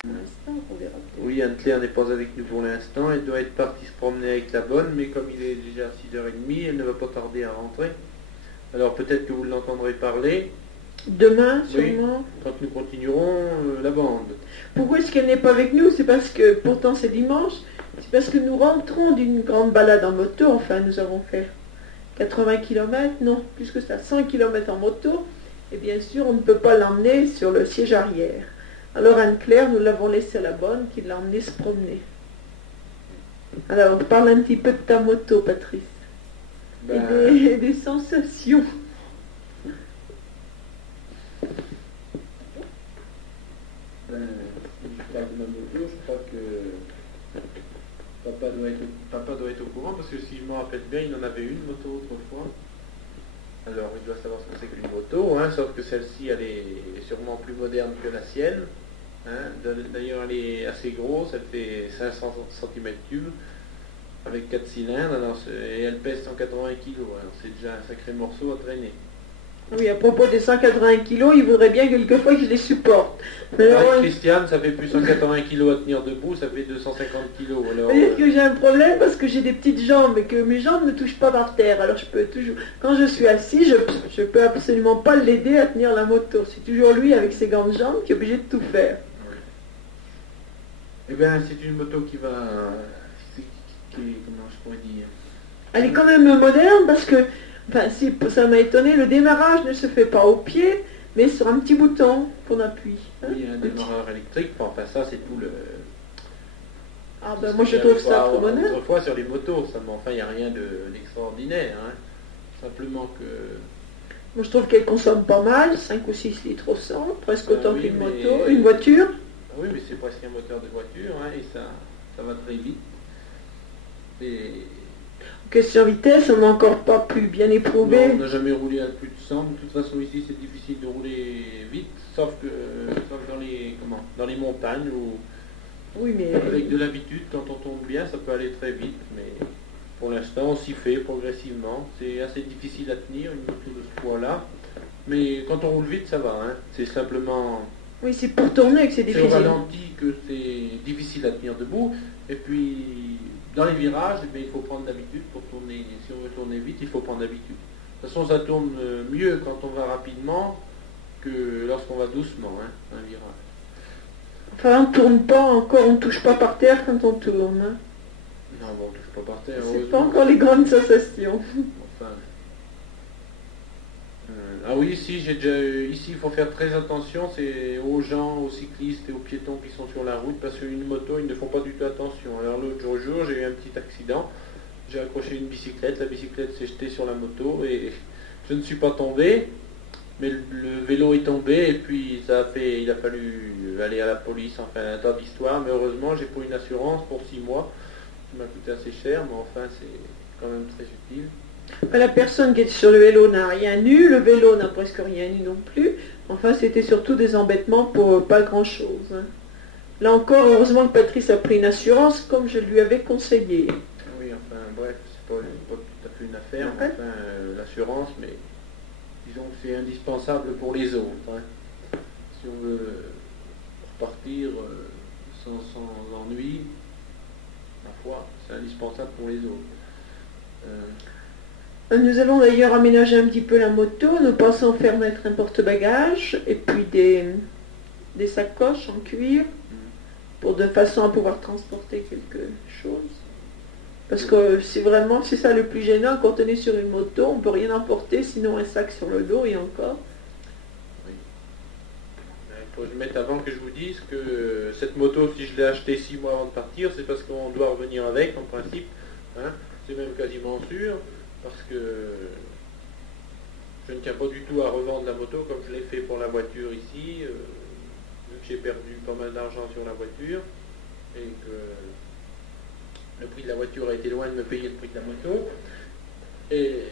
Pour l'instant, on verra peut-être. Oui, Anne-Claire n'est pas avec nous pour l'instant. Elle doit être partie se promener avec la bonne, mais comme il est déjà 6h30, elle ne va pas tarder à rentrer. Alors peut-être que vous l'entendrez parler. Demain, Oui, sûrement. quand nous continuerons la bande. Pourquoi est-ce qu'elle n'est pas avec nous? C'est parce que, pourtant c'est dimanche, c'est parce que nous rentrons d'une grande balade en moto. Enfin, nous avons fait 80 km, non, plus que ça, 100 km en moto. Et bien sûr, on ne peut pas l'emmener sur le siège arrière. Alors Anne-Claire, nous l'avons laissée à la bonne qui l'a emmenée se promener. Alors, parle un petit peu de ta moto, Patrice. Et des sensations. Si je parle de ma moto, je crois que papa doit être au courant, parce que si je me rappelle bien, il en avait une moto autrefois. Alors il doit savoir ce que c'est qu'une moto, hein, sauf que celle-ci, elle est sûrement plus moderne que la sienne. Hein. D'ailleurs, elle est assez grosse, elle fait 500 cm3, avec 4 cylindres, et elle pèse 180 kg. Alors c'est déjà un sacré morceau à traîner. Oui, à propos des 180 kilos, il voudrait bien quelquefois que je les supporte. Mais alors, Avec Christiane, ça fait plus 180 kg à tenir debout, ça fait 250 kg. Alors, c'est-à-dire que j'ai un problème parce que j'ai des petites jambes et que mes jambes ne touchent pas par terre. Alors je peux toujours, quand je suis assis, je peux absolument pas l'aider à tenir la moto. C'est toujours lui avec ses grandes jambes qui est obligé de tout faire. eh bien, c'est une moto qui va... comment je pourrais dire? Elle est quand même moderne parce que, enfin, si, ça m'a étonné, le démarrage ne se fait pas au pied, mais sur un petit bouton qu'on appuie. Hein. Oui, un démarreur électrique, enfin ça c'est tout le... Ah ben moi je trouve ça trop moderne. Autrefois sur les motos, ça, mais enfin il n'y a rien d'extraordinaire. Hein. Simplement que... Moi je trouve qu'elle consomme pas mal, 5 ou 6 litres au 100, presque autant oui, qu'une mais- moto, une voiture. Ah oui, mais c'est presque un moteur de voiture, hein, et ça va très vite. Et... Question vitesse, on n'a encore pas pu bien éprouver. Non, on n'a jamais roulé à plus de 100. De toute façon, ici, c'est difficile de rouler vite, sauf dans les montagnes où, Oui, mais avec de l'habitude, quand on tombe bien, ça peut aller très vite. Mais pour l'instant, on s'y fait progressivement. C'est assez difficile à tenir, une moto de ce poids-là. Mais quand on roule vite, ça va. Hein. C'est simplement oui, c'est pour tourner que c'est c'est au difficile. ralenti que c'est difficile à tenir debout. Et puis, dans les virages, eh bien, il faut prendre l'habitude pour tourner. Si on veut tourner vite, il faut prendre l'habitude. De toute façon, ça tourne mieux quand on va rapidement que lorsqu'on va doucement, hein, un virage. Enfin, on tourne pas encore, on touche pas par terre quand on tourne. Hein. Non, bon, on touche pas par terre. C'est Heureusement. pas encore les grandes sensations. Enfin, ah oui, ici, ici, il faut faire très attention, c'est aux gens, aux cyclistes et aux piétons qui sont sur la route, parce qu'une moto, ils ne font pas du tout attention. Alors l'autre jour, j'ai eu un petit accident, j'ai accroché une bicyclette, la bicyclette s'est jetée sur la moto, et je ne suis pas tombé, mais le vélo est tombé, et puis il a fallu aller à la police, enfin un tas d'histoires, mais heureusement, j'ai pris une assurance pour 6 mois, qui m'a coûté assez cher, mais enfin, c'est quand même très utile. La personne qui est sur le vélo n'a rien eu, le vélo n'a presque rien eu non plus. Enfin, c'était surtout des embêtements pour pas grand-chose. Hein. Là encore, heureusement que Patrice a pris une assurance comme je lui avais conseillé. Oui, enfin bref, c'est pas tout à fait une affaire, mais Ouais. enfin l'assurance, mais disons que c'est indispensable pour les autres. Hein. Si on veut repartir sans ennui, ma foi, c'est indispensable pour les autres. Nous allons d'ailleurs aménager un petit peu la moto. Nous pensons faire mettre un porte-bagages et puis des sacoches en cuir pour de façon à pouvoir transporter quelque chose. Parce que c'est ça le plus gênant quand on est sur une moto, on ne peut rien emporter sinon un sac sur le dos et encore. Oui. Il faut que je mette avant que je vous dise que cette moto, si je l'ai achetée 6 mois avant de partir, c'est parce qu'on doit revenir avec en principe. Hein. C'est même quasiment sûr. Parce que je ne tiens pas du tout à revendre la moto comme je l'ai fait pour la voiture ici, vu que j'ai perdu pas mal d'argent sur la voiture et que le prix de la voiture a été loin de me payer le prix de la moto. Et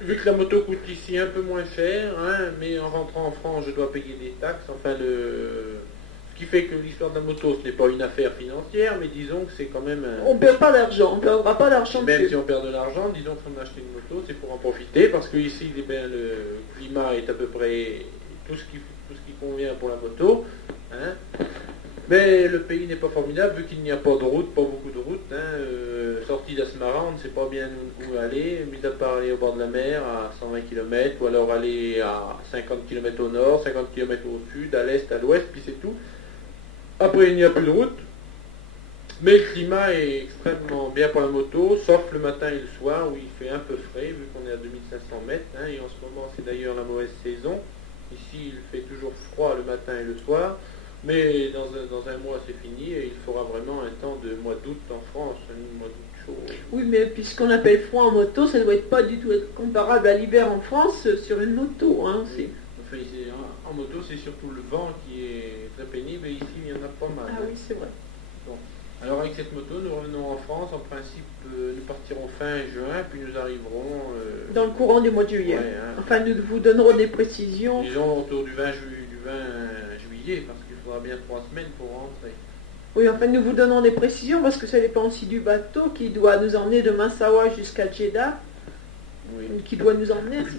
vu que la moto coûte ici un peu moins cher, hein, mais en rentrant en France je dois payer des taxes, enfin ce qui fait que l'histoire de la moto, ce n'est pas une affaire financière, mais disons que c'est quand même... On ne perd pas d'argent, on ne perdra pas d'argent Même dessus. si on perd de l'argent, disons que si on a acheté une moto, c'est pour en profiter, parce que ici, eh bien, le climat est à peu près tout ce qui convient pour la moto. Hein. Mais le pays n'est pas formidable vu qu'il n'y a pas de route, pas beaucoup de route. Sortie d'Asmara, on ne sait pas bien où aller, mis à part aller au bord de la mer à 120 km, ou alors aller à 50 km au nord, 50 km au sud, à l'est, à l'ouest, puis c'est tout. Après, il n'y a plus de route. Mais le climat est extrêmement bien pour la moto, sauf le matin et le soir où il fait un peu frais, vu qu'on est à 2500 mètres. Et en ce moment, c'est d'ailleurs la mauvaise saison. Ici, il fait toujours froid le matin et le soir. Mais dans un mois, c'est fini et il fera vraiment un temps de mois d'août en France, un mois d'août chaud. Oui, mais puisqu'on appelle froid en moto, ça ne doit être pas du tout être comparable à l'hiver en France sur une moto. Hein, oui. Enfin, ici, en moto, c'est surtout le vent qui est très pénible et ici, il y en a pas mal. Ah oui, c'est vrai. Bon. Alors avec cette moto, nous revenons en France. En principe, nous partirons fin juin, puis nous arriverons... dans le courant du mois de juillet. Ouais, Enfin, nous vous donnerons des précisions. Disons autour du 20 juillet, parce qu'il faudra bien 3 semaines pour rentrer. Oui, enfin, nous vous donnons des précisions parce que ça dépend aussi du bateau qui doit nous emmener de Massawa jusqu'à Jeddah, Oui. qui doit nous emmener ainsi